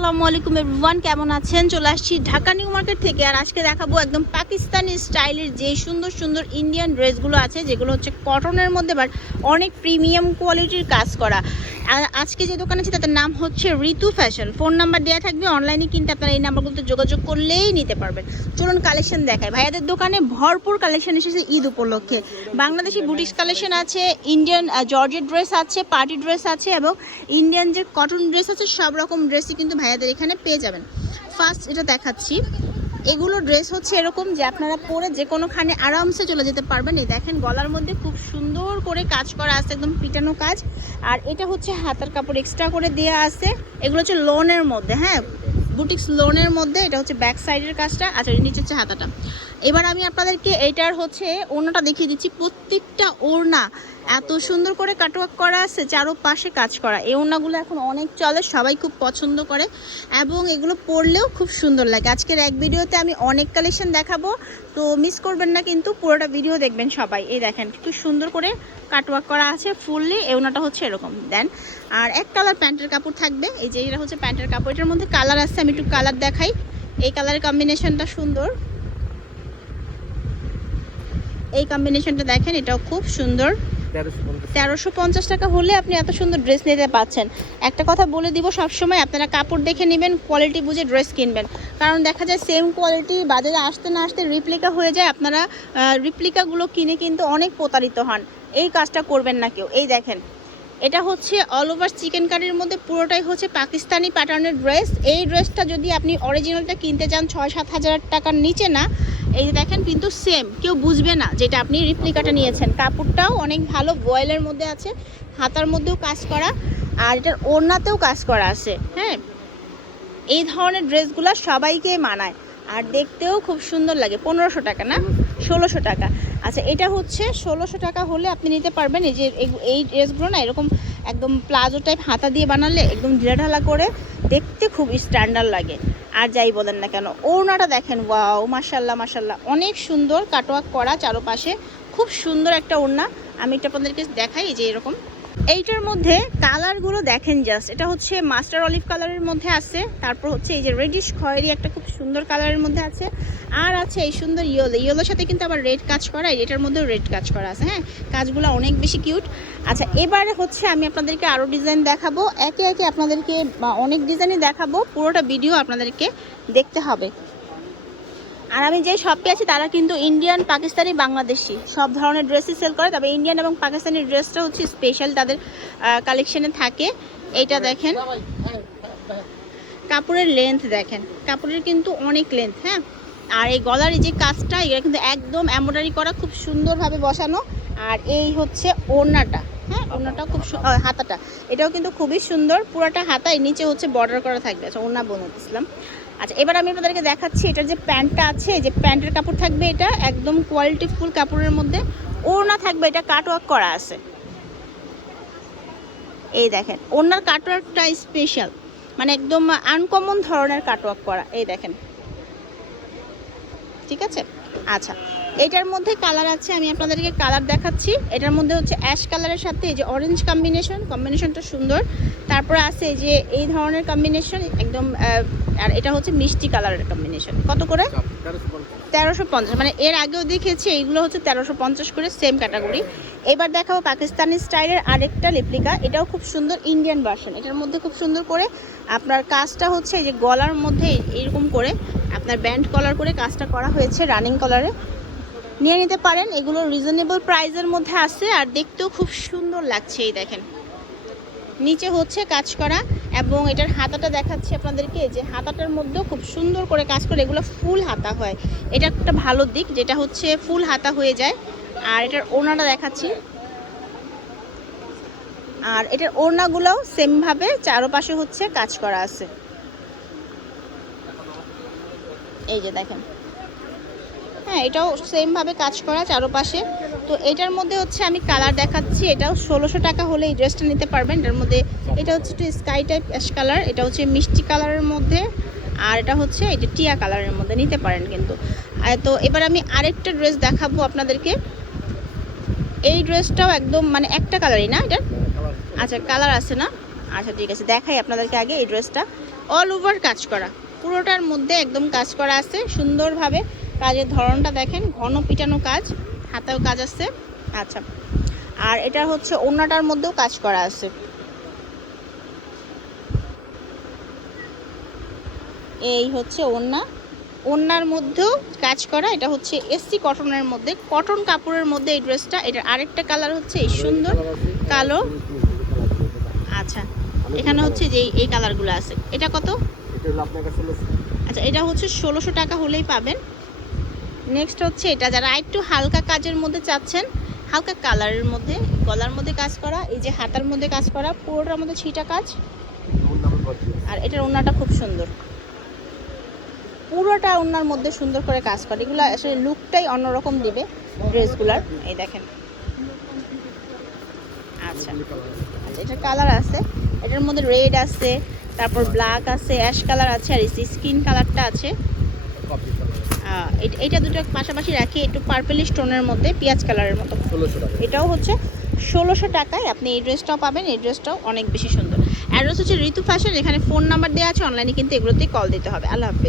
আসসালামু আলাইকুম এভরিওয়ান কেমন আছেন? চলে আসছি ঢাকা নিউ মার্কেট থেকে আর আজকে দেখাবো একদম পাকিস্তানি স্টাইলের যে সুন্দর সুন্দর ইন্ডিয়ান ড্রেসগুলো আছে, যেগুলো হচ্ছে কটনের মধ্যে বাট অনেক প্রিমিয়াম কোয়ালিটির কাজ করা। আজকে যে দোকান আছে তাদের নাম হচ্ছে ঋতু ফ্যাশন। ফোন নাম্বার দেওয়া থাকবে অনলাইনে কিন্তু আপনারা এই নাম্বারগুলোতে যোগাযোগ করলেই নিতে পারবেন। চলুন কালেকশন দেখায় ভাইয়াদের দোকানে ভরপুর কালেকশন এসেছে ঈদ উপলক্ষে। বাংলাদেশি বুটিক্স কালেকশন আছে ইন্ডিয়ান জর্জের ড্রেস আছে পার্টি ড্রেস আছে এবং ইন্ডিয়ান যে কটন ড্রেস আছে সব রকম ড্রেসই কিন্তু ভাইয়াদের এখানে পেয়ে যাবেন। ফার্স্ট এটা দেখাচ্ছি। এগুলো ড্রেস হচ্ছে এরকম যে আপনারা পরে যে কোনোখানে আরামসে চলে যেতে পারবেন। এই দেখেন, গলার মধ্যে খুব সুন্দর করে কাজ করা আছে, একদম পিটানো কাজ। আর এটা হচ্ছে হাতার কাপড় এক্সট্রা করে দেওয়া আছে। এগুলো হচ্ছে লোনের মধ্যে হ্যাঁ? বুটিক্স লোনের মধ্যে, এটা হচ্ছে ব্যাক সাইডের কাজটা। আচ্ছা নিচে হচ্ছে হাতাটা। এবার আমি আপনাদেরকে এইটার হচ্ছে ওড়নাটা দেখিয়ে দিচ্ছি। প্রত্যেকটা ওড়না এত সুন্দর করে কাটওয়ার্ক করা আছে চারো পাশে কাজ করা। এই ওড়নাগুলো এখন অনেক চলে, সবাই খুব পছন্দ করে এবং এগুলো পরলেও খুব সুন্দর লাগে। আজকের এক ভিডিওতে আমি অনেক কালেকশন দেখাবো, তো মিস করবেন না কিন্তু পুরোটা ভিডিও দেখবেন সবাই। এই দেখেন খুব সুন্দর করে কাটওয়ার্ক করা আছে ফুললি এই ওড়নাটা হচ্ছে এরকম। দেন, আর এক কালার প্যান্টের কাপড় থাকবে, এই যে এটা হচ্ছে প্যান্টের কাপড়। এটার মধ্যে কালার আছে, আমি একটু কালার দেখাই। এই কালারের কম্বিনেশনটা সুন্দর। এই কম্বিনেশনটা দেখেন, এটাও খুব সুন্দর। তেরোশো পঞ্চাশ টাকা হলে আপনি এত সুন্দর ড্রেস নিতে পাচ্ছেন। একটা কথা বলে দিব, সবসময় আপনারা কাপড় দেখে নেবেন কোয়ালিটি বুঝে ড্রেস কিনবেন। কারণ দেখা যায় সেম কোয়ালিটি বাজারে আসতে না আসতে রিপ্লিকা হয়ে যায়। আপনারা রিপ্লিকাগুলো কিনে কিন্তু অনেক প্রতারিত হন। এই কাজটা করবেন না কেউ। এই দেখেন, এটা হচ্ছে অল ওভার চিকেন কারির মধ্যে পুরোটাই হচ্ছে পাকিস্তানি প্যাটার্নের ড্রেস এই ড্রেসটা যদি আপনি অরিজিনালটা কিনতে চান, ছয় সাত হাজার টাকার নিচে না এই যে দেখেন কিন্তু সেম কেউ বুঝবে না যেটা আপনি রিপ্লিকাটা নিয়েছেন। কাপড়টাও অনেক ভালো, বয়েলের মধ্যে আছে, হাতার মধ্যেও কাজ করা, আর এটার ওড়নাতেও কাজ করা আছে হ্যাঁ? এই ধরনের ড্রেসগুলো সবাইকে মানায়, আর দেখতেও খুব সুন্দর লাগে, পনেরোশো টাকা না? ষোলোশো টাকা। আচ্ছা এটা হচ্ছে ষোলোশো টাকা হলে আপনি নিতে পারবেন, এই যে এই- এই ড্রেসগুলো না, এরকম একদম প্লাজো টাইপ হাতা দিয়ে বানালে একদম ঢিলাঢালা করে দেখতে খুব স্ট্যান্ডার্ড লাগে। আর যাই বলেন না কেন, ওড়নাটা দেখেন ওয়াও মাসাল্লাহ মাসাল্লাহ অনেক সুন্দর কাটোয়াক করা চারোপাশে, খুব সুন্দর একটা ওড়না। আমি এটা আপনাদেরকে দেখাই যে এরকম এইটার মধ্যে কালারগুলো দেখেন জাস্ট এটা হচ্ছে মাস্টার অলিভ কালারের মধ্যে আছে, তারপর হচ্ছে এই যে রেডিশ খয়েরি একটা খুব সুন্দর কালারের মধ্যে আছে। আর আছে এই সুন্দর ইয়েলো ইয়েলোর সাথে কিন্তু আবার রেড কাজ করা এটার মধ্যেও রেড কাজ করা আছে হ্যাঁ? কাজগুলো অনেক বেশি কিউট আচ্ছা এবারে হচ্ছে আমি আপনাদেরকে আরও ডিজাইন দেখাবো। একে একে আপনাদেরকে অনেক ডিজাইনই দেখাবো। পুরোটা ভিডিও আপনাদেরকে দেখতে হবে। আর আমি যে শপে আছি, তারা কিন্তু ইন্ডিয়ান পাকিস্তানি বাংলাদেশি সব ধরনের ড্রেসই সেল করে, তবে ইন্ডিয়ান এবং পাকিস্তানি ড্রেসটা হচ্ছে স্পেশাল তাদের কালেকশনে থাকে। এইটা দেখেন। কাপড়ের লেন্থ দেখেন। কাপড়ের কিন্তু অনেক লেন্থ হ্যাঁ? আর এই গলার এই যে কাজটা এটা কিন্তু একদম এমব্রয়ডারি করা, খুব সুন্দরভাবে বসানো। আর এই হচ্ছে ওড়নাটা হ্যাঁ? ওড়নাটা খুব হাতাটা। এটাও কিন্তু খুবই সুন্দর। পুরোটা হাতায় নিচে হচ্ছে বর্ডার করা থাকবে। আচ্ছা ওড়না বনেছিলাম আচ্ছা এবার আমি আপনাদেরকে দেখাচ্ছি এটার যে প্যান্টটা আছে যে প্যান্টের কাপড় থাকবে এটা, একদম কোয়ালিটি ফুল কাপড়ের মধ্যে। ওড়না থাকবে এটা কাটওয়ার্ক করা আছে। এই দেখেন, ওড়নার কাটওয়ার্কটা স্পেশাল মানে একদম আনকমন ধরনের কাটওয়ার্ক করা, এই দেখেন। ঠিক আছে? আচ্ছা এটার মধ্যে কালার আছে, আমি আপনাদেরকে কালার দেখাচ্ছি। এটার মধ্যে হচ্ছে অ্যাশ কালারের সাথে এই যে অরেঞ্জ কম্বিনেশন কম্বিনেশনটা সুন্দর। তারপর আছে এই যে এই ধরনের কম্বিনেশন একদম আর এটা হচ্ছে মিষ্টি কালারের কম্বিনেশন কত করে? তেরোশো পঞ্চাশ। মানে এর আগেও দেখেছি, এইগুলো হচ্ছে তেরোশো পঞ্চাশ করে সেম ক্যাটাগরি এবার দেখাবো পাকিস্তানি স্টাইলের আরেকটা লিপ্লিকা এটাও খুব সুন্দর ইন্ডিয়ান ভার্সন এটার মধ্যে খুব সুন্দর করে আপনার কাজটা হচ্ছে এই যে গলার মধ্যে এইরকম করে আপনার ব্যান্ড কলার করে কাজটা করা হয়েছে রানিং কলারে নিয়ে নিতে পারেন। এগুলো রিজনেবল প্রাইসের মধ্যে আছে আর দেখতেও খুব সুন্দর লাগছে এই দেখেন। নিচে হচ্ছে কাজ করা এবং এটার হাতাটা দেখাচ্ছি আপনাদেরকে। যে হাতাটার মধ্যেও খুব সুন্দর করে কাজ করে, এগুলো ফুল হাতা হয়। এটা একটা ভালো দিক, যেটা হচ্ছে ফুল হাতা হয়ে যায়। আর এটার ওড়নাটা দেখাচ্ছি। আর এটার ওড়নাগুলোও সেমভাবে চারোপাশে হচ্ছে কাজ করা আছে। এই যে দেখেন। হ্যাঁ এটাও সেমভাবে কাজ করা চারোপাশে। তো এটার মধ্যে হচ্ছে আমি কালার দেখাচ্ছি, এটাও ষোলোশো টাকা হলে এই ড্রেসটা নিতে পারবেন। এটার মধ্যে এটা হচ্ছে একটু স্কাই টাইপ অ্যাশ কালার এটা হচ্ছে মিষ্টি কালারের মধ্যে, আর এটা হচ্ছে যে টিয়া কালারের মধ্যে নিতে পারেন কিন্তু। তো এবার আমি আরেকটা ড্রেস দেখাবো আপনাদেরকে। এই ড্রেসটাও একদম মানে একটা কালারই না এটা আচ্ছা কালার আছে না? আচ্ছা ঠিক আছে, দেখাই আপনাদেরকে আগে এই ড্রেসটা অল ওভার কাজ করা, পুরোটার মধ্যে একদম কাজ করা আছে, সুন্দরভাবে। কাজের ধরনটা দেখেন ঘন পিটানো কাজ হাতেও কাজ আছে আচ্ছা আর এটা হচ্ছে ওড়নাটার মধ্যেও কাজ করা আছে। এই হচ্ছে ওড়না। ওড়নার মধ্যেও কাজ করা এটা হচ্ছে এসসি কটনের মধ্যে। কটন কাপড়ের মধ্যে এই ড্রেসটা এটার আরেকটা কালার হচ্ছে এই সুন্দর কালো। আচ্ছা এখানে হচ্ছে যে এই কালারগুলো আছে। এটা কত? এটা হলো আপনার কাছে হলো আচ্ছা এটা হচ্ছে ষোলোশো টাকা হলেই পাবেন। নেক্সট হচ্ছে এটা যারা একটু হালকা কাজের মধ্যে চাচ্ছেন, হালকা কালারের মধ্যে, গলার মধ্যে কাজ করা, এই যে হাতার মধ্যে কাজ করা, পুরোটার মধ্যে ছিটা কাজ। আর এটার ওড়নাটা খুব সুন্দর। পুরোটা ওড়নার মধ্যে সুন্দর করে কাজ করে। এগুলো আসলে লুকটাই অন্যরকম দিবে ড্রেসগুলার। এই দেখেন। আচ্ছা। আচ্ছা এটার কালার আছে। এটার মধ্যে রেড আছে, তারপর ব্ল্যাক আছে, অ্যাশ কালার আছে, আর স্কিন কালারটা আছে। এট- দুটো পাশাপাশি রাখি একটু পার্পেল স্টোনের মধ্যে পেঁয়াজ কালারের মতো। এটাও হচ্ছে ষোলোশো টাকায়। আপনি এই ড্রেসটাও পাবেন এই ড্রেসটাও অনেক বেশি সুন্দর। অ্যাড্রেস হচ্ছে ঋতু ফ্যাশন এখানে ফোন নাম্বার দেওয়া আছে অনলাইনে কিন্তু এগুলোতেই কল দিতে হবে। আল্লাহ হাফেজ।